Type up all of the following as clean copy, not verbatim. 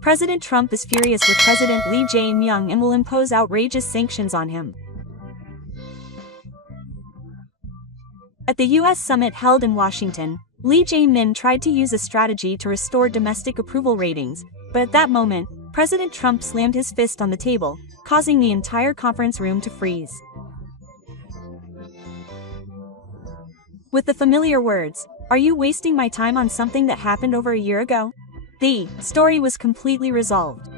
President Trump is furious with President Lee Jae-myung and will impose outrageous sanctions on him. At the U.S. summit held in Washington, Lee Jae-myung tried to use a strategy to restore domestic approval ratings, but at that moment, President Trump slammed his fist on the table, causing the entire conference room to freeze. With the familiar words, "Are you wasting my time on something that happened over a year ago?" the story was completely resolved.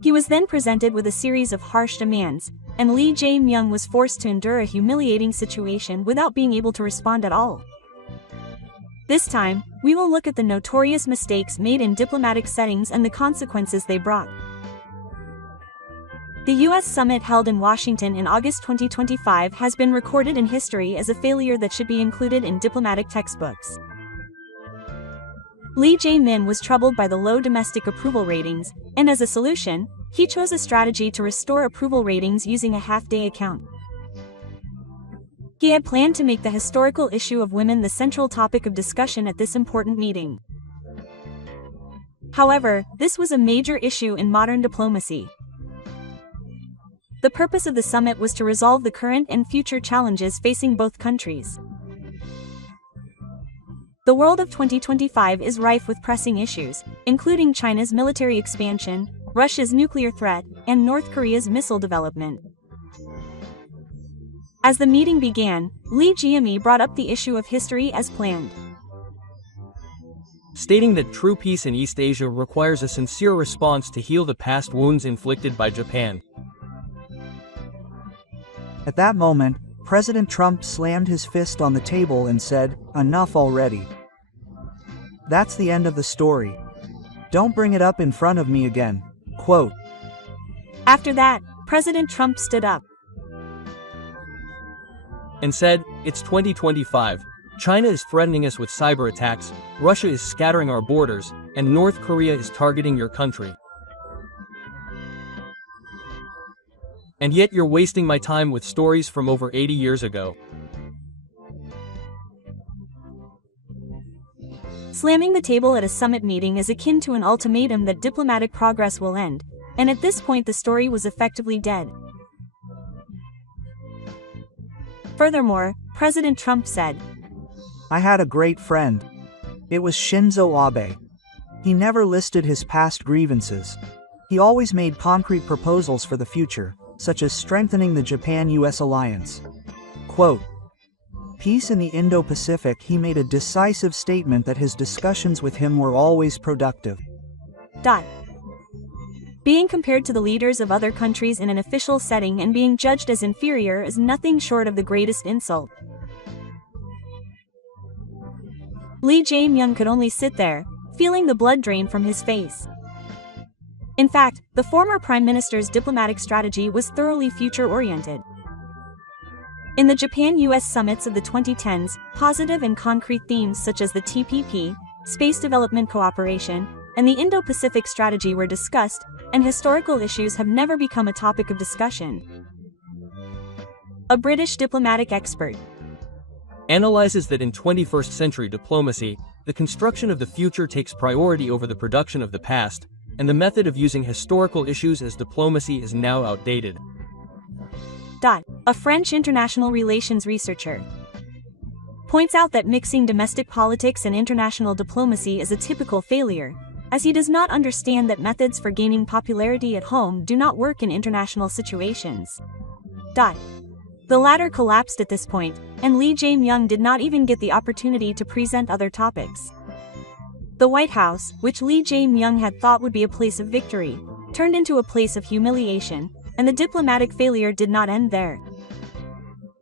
He was then presented with a series of harsh demands, and Lee Jae-myung was forced to endure a humiliating situation without being able to respond at all. This time, we will look at the notorious mistakes made in diplomatic settings and the consequences they brought. The U.S. summit held in Washington in August 2025 has been recorded in history as a failure that should be included in diplomatic textbooks. Lee Jae-myung was troubled by the low domestic approval ratings, and as a solution, he chose a strategy to restore approval ratings using a half-day account. He had planned to make the historical issue of women the central topic of discussion at this important meeting. However, this was a major issue in modern diplomacy. The purpose of the summit was to resolve the current and future challenges facing both countries. The world of 2025 is rife with pressing issues, including China's military expansion, Russia's nuclear threat, and North Korea's missile development. As the meeting began, Lee Jae-myung brought up the issue of history as planned, stating that true peace in East Asia requires a sincere response to heal the past wounds inflicted by Japan. At that moment, President Trump slammed his fist on the table and said, "Enough already. That's the end of the story. Don't bring it up in front of me again." Quote. After that, President Trump stood up and said, "It's 2025. China is threatening us with cyber attacks, Russia is scattering our borders, and North Korea is targeting your country. And yet you're wasting my time with stories from over 80 years ago." Slamming the table at a summit meeting is akin to an ultimatum that diplomatic progress will end, and at this point the story was effectively dead. Furthermore, President Trump said, "I had a great friend. It was Shinzo Abe. He never listed his past grievances. He always made concrete proposals for the future, such as strengthening the Japan-US alliance." Quote. Peace in the Indo-Pacific. He made a decisive statement that his discussions with him were always productive. Being compared to the leaders of other countries in an official setting and being judged as inferior is nothing short of the greatest insult. Lee Jae-myung could only sit there, feeling the blood drain from his face. In fact, the former Prime Minister's diplomatic strategy was thoroughly future-oriented. In the Japan-US summits of the 2010s, positive and concrete themes such as the TPP, space development cooperation, and the Indo-Pacific strategy were discussed, and historical issues have never become a topic of discussion. A British diplomatic expert analyzes that in 21st century diplomacy, the construction of the future takes priority over the production of the past, and the method of using historical issues as diplomacy is now outdated. A French international relations researcher points out that mixing domestic politics and international diplomacy is a typical failure, as he does not understand that methods for gaining popularity at home do not work in international situations. The latter collapsed at this point, and Lee Jae-myung did not even get the opportunity to present other topics. The White House, which Lee Jae-myung had thought would be a place of victory, turned into a place of humiliation, and the diplomatic failure did not end there.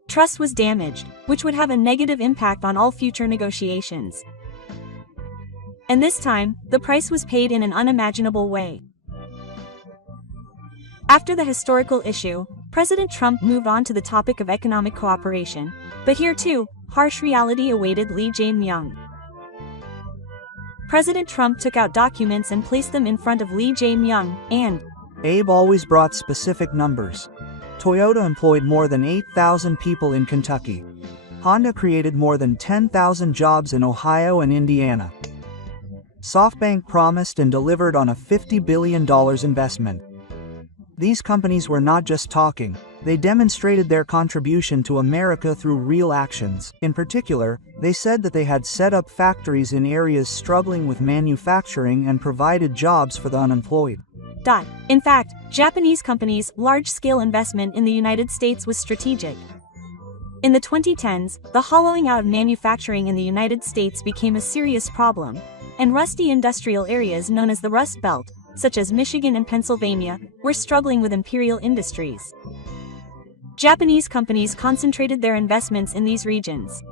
Trust was damaged, which would have a negative impact on all future negotiations. And this time, the price was paid in an unimaginable way. After the historical issue, President Trump moved on to the topic of economic cooperation, but here too, harsh reality awaited Lee Jae-myung. President Trump took out documents and placed them in front of Lee Jae-myung, and Abe always brought specific numbers. Toyota employed more than 8,000 people in Kentucky. Honda created more than 10,000 jobs in Ohio and Indiana. SoftBank promised and delivered on a $50 billion investment. These companies were not just talking, they demonstrated their contribution to America through real actions. In particular, they said that they had set up factories in areas struggling with manufacturing and provided jobs for the unemployed. In fact, Japanese companies' large-scale investment in the United States was strategic. In the 2010s, the hollowing out of manufacturing in the United States became a serious problem, and rusty industrial areas known as the Rust Belt, such as Michigan and Pennsylvania, were struggling with imperial industries. Japanese companies concentrated their investments in these regions.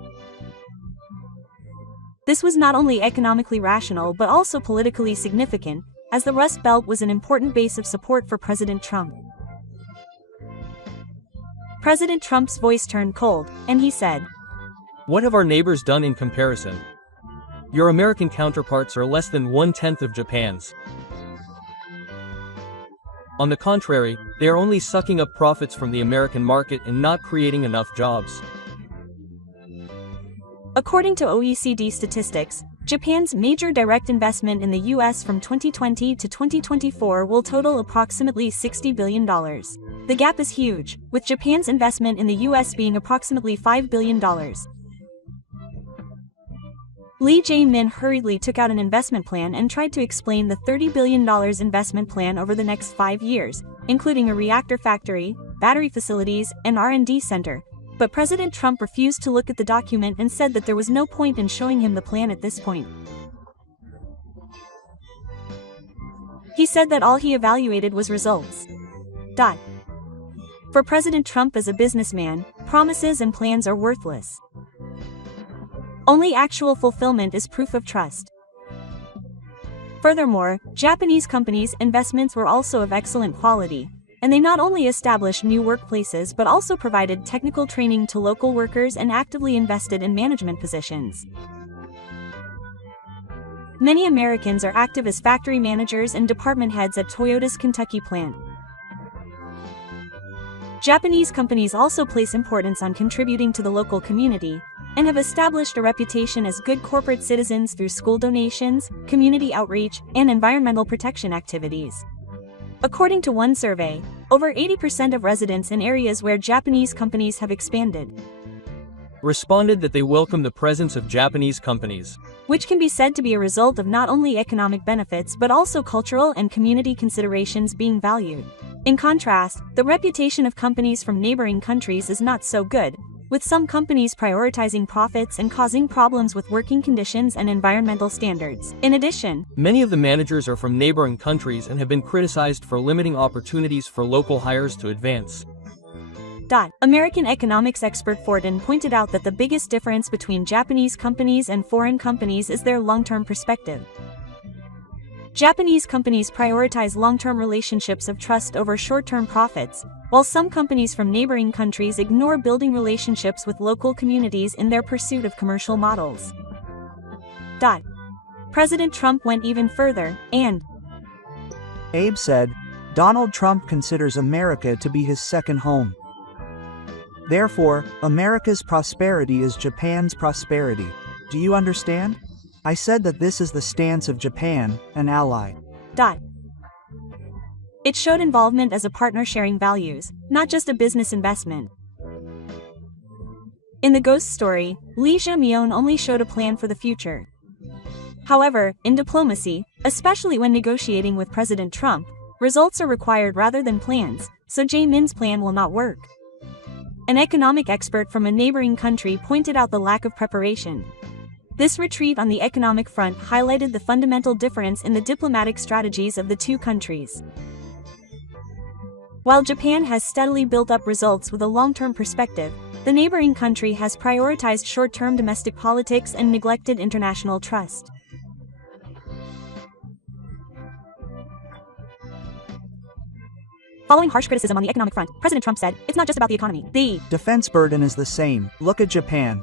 This was not only economically rational but also politically significant, as the Rust Belt was an important base of support for President Trump. President Trump's voice turned cold, and he said, "What have our neighbors done in comparison? Your American counterparts are less than 1/10 of Japan's. On the contrary, they are only sucking up profits from the American market and not creating enough jobs." According to OECD statistics, Japan's major direct investment in the US from 2020 to 2024 will total approximately $60 billion. The gap is huge, with Japan's investment in the US being approximately $5 billion. Lee Jae-min hurriedly took out an investment plan and tried to explain the $30 billion investment plan over the next 5 years, including a reactor factory, battery facilities, and R&D center. But President Trump refused to look at the document and said that there was no point in showing him the plan at this point. He said that all he evaluated was results. For President Trump as a businessman, promises and plans are worthless. Only actual fulfillment is proof of trust. Furthermore, Japanese companies' investments were also of excellent quality, and they not only established new workplaces but also provided technical training to local workers and actively invested in management positions. Many Americans are active as factory managers and department heads at Toyota's Kentucky plant. Japanese companies also place importance on contributing to the local community, and have established a reputation as good corporate citizens through school donations, community outreach, and environmental protection activities. According to one survey, over 80% of residents in areas where Japanese companies have expanded responded that they welcome the presence of Japanese companies, which can be said to be a result of not only economic benefits but also cultural and community considerations being valued. In contrast, the reputation of companies from neighboring countries is not so good, with some companies prioritizing profits and causing problems with working conditions and environmental standards. In addition, many of the managers are from neighboring countries and have been criticized for limiting opportunities for local hires to advance. American economics expert Forden pointed out that the biggest difference between Japanese companies and foreign companies is their long-term perspective. Japanese companies prioritize long-term relationships of trust over short-term profits, while some companies from neighboring countries ignore building relationships with local communities in their pursuit of commercial models. President Trump went even further, and Abe said, "Donald Trump considers America to be his second home. Therefore, America's prosperity is Japan's prosperity. Do you understand? I said that this is the stance of Japan, an ally." It showed involvement as a partner sharing values, not just a business investment. In the ghost story, Lee Jae-myung only showed a plan for the future. However, in diplomacy, especially when negotiating with President Trump, results are required rather than plans, so Jae-min's plan will not work. An economic expert from a neighboring country pointed out the lack of preparation. This retreat on the economic front highlighted the fundamental difference in the diplomatic strategies of the two countries. While Japan has steadily built up results with a long-term perspective, the neighboring country has prioritized short-term domestic politics and neglected international trust. Following harsh criticism on the economic front, President Trump said, "It's not just about the economy. The defense burden is the same. Look at Japan.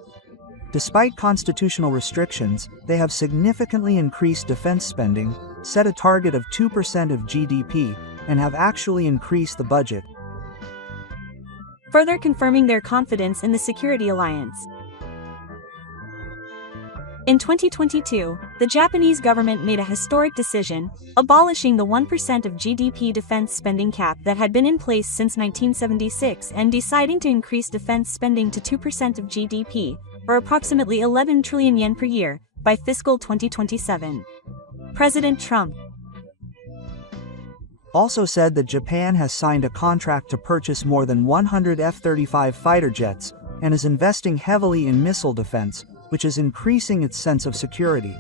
Despite constitutional restrictions, they have significantly increased defense spending, set a target of 2% of GDP, and have actually increased the budget," further confirming their confidence in the security alliance. In 2022, the Japanese government made a historic decision, abolishing the 1% of GDP defense spending cap that had been in place since 1976 and deciding to increase defense spending to 2% of GDP, or approximately 11 trillion yen per year, by fiscal 2027. President Trump also said that Japan has signed a contract to purchase more than 100 F-35 fighter jets and is investing heavily in missile defense, which is increasing its sense of security.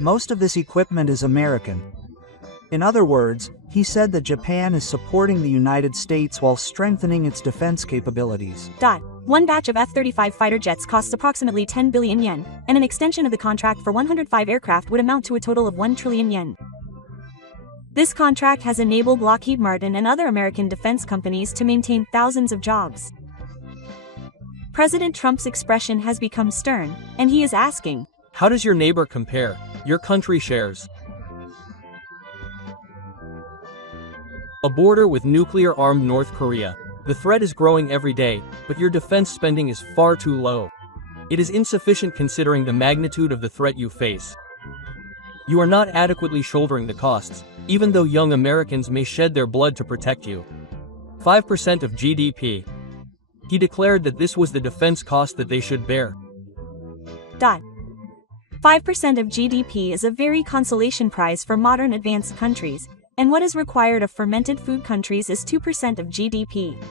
Most of this equipment is American. In other words, he said that Japan is supporting the United States while strengthening its defense capabilities. One batch of F-35 fighter jets costs approximately 10 billion yen, and an extension of the contract for 105 aircraft would amount to a total of 1 trillion yen. This contract has enabled Lockheed Martin and other American defense companies to maintain thousands of jobs. President Trump's expression has become stern, and he is asking, how does your neighbor compare? Your country shares a border with nuclear-armed North Korea. The threat is growing every day, but your defense spending is far too low. It is insufficient considering the magnitude of the threat you face. You are not adequately shouldering the costs, even though young Americans may shed their blood to protect you. 5% of GDP. He declared that this was the defense cost that they should bear. 5% of GDP is a very consolation prize for modern advanced countries, and what is required of fermented food countries is 2% of GDP.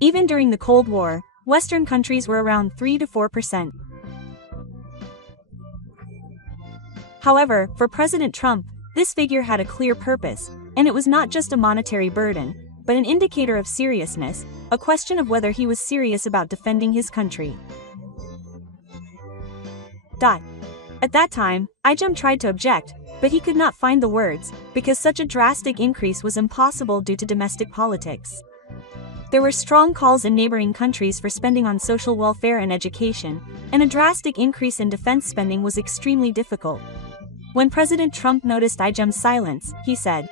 Even during the Cold War, Western countries were around 3 to 4%. However, for President Trump, this figure had a clear purpose, and it was not just a monetary burden, but an indicator of seriousness, a question of whether he was serious about defending his country. At that time, Ijum tried to object, but he could not find the words, because such a drastic increase was impossible due to domestic politics. There were strong calls in neighboring countries for spending on social welfare and education, and a drastic increase in defense spending was extremely difficult. When President Trump noticed Ijum's silence, he said,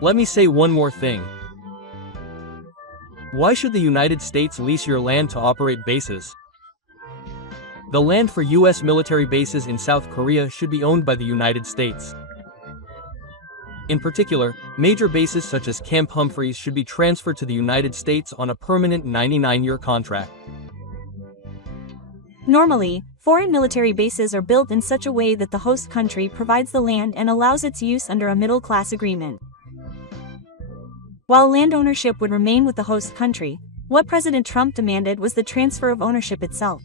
let me say one more thing. Why should the United States lease your land to operate bases? The land for U.S. military bases in South Korea should be owned by the United States. In particular, major bases such as Camp Humphreys should be transferred to the United States on a permanent 99-year contract. Normally, foreign military bases are built in such a way that the host country provides the land and allows its use under a middle-class agreement. While land ownership would remain with the host country, what President Trump demanded was the transfer of ownership itself.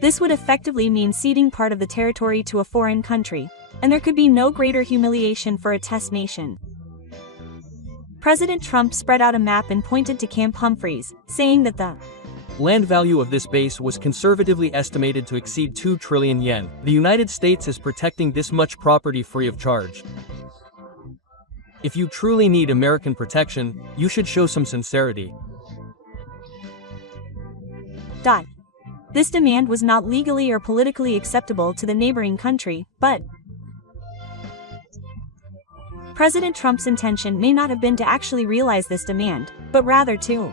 This would effectively mean ceding part of the territory to a foreign country, and there could be no greater humiliation for a test nation. President Trump spread out a map and pointed to Camp Humphreys, saying that the land value of this base was conservatively estimated to exceed 2 trillion yen. The United States is protecting this much property free of charge. If you truly need American protection, you should show some sincerity. This demand was not legally or politically acceptable to the neighboring country, but President Trump's intention may not have been to actually realize this demand, but rather to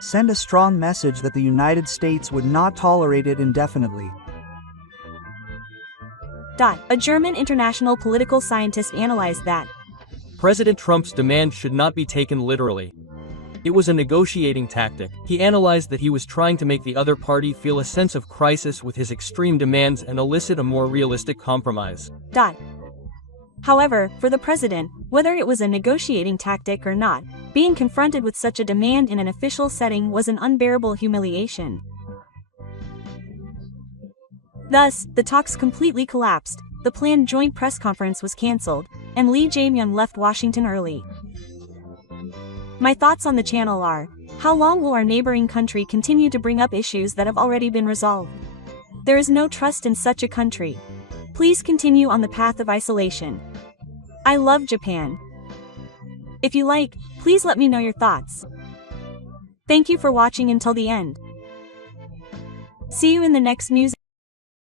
send a strong message that the United States would not tolerate it indefinitely. A German international political scientist analyzed that President Trump's demand should not be taken literally. It was a negotiating tactic. He analyzed that he was trying to make the other party feel a sense of crisis with his extreme demands and elicit a more realistic compromise. However, for the president, whether it was a negotiating tactic or not, being confronted with such a demand in an official setting was an unbearable humiliation. Thus, the talks completely collapsed, the planned joint press conference was cancelled, and Lee Jae-myung left Washington early. My thoughts on the channel are, how long will our neighboring country continue to bring up issues that have already been resolved? There is no trust in such a country. Please continue on the path of isolation. I love Japan. If you like, please let me know your thoughts. Thank you for watching until the end. See you in the next news.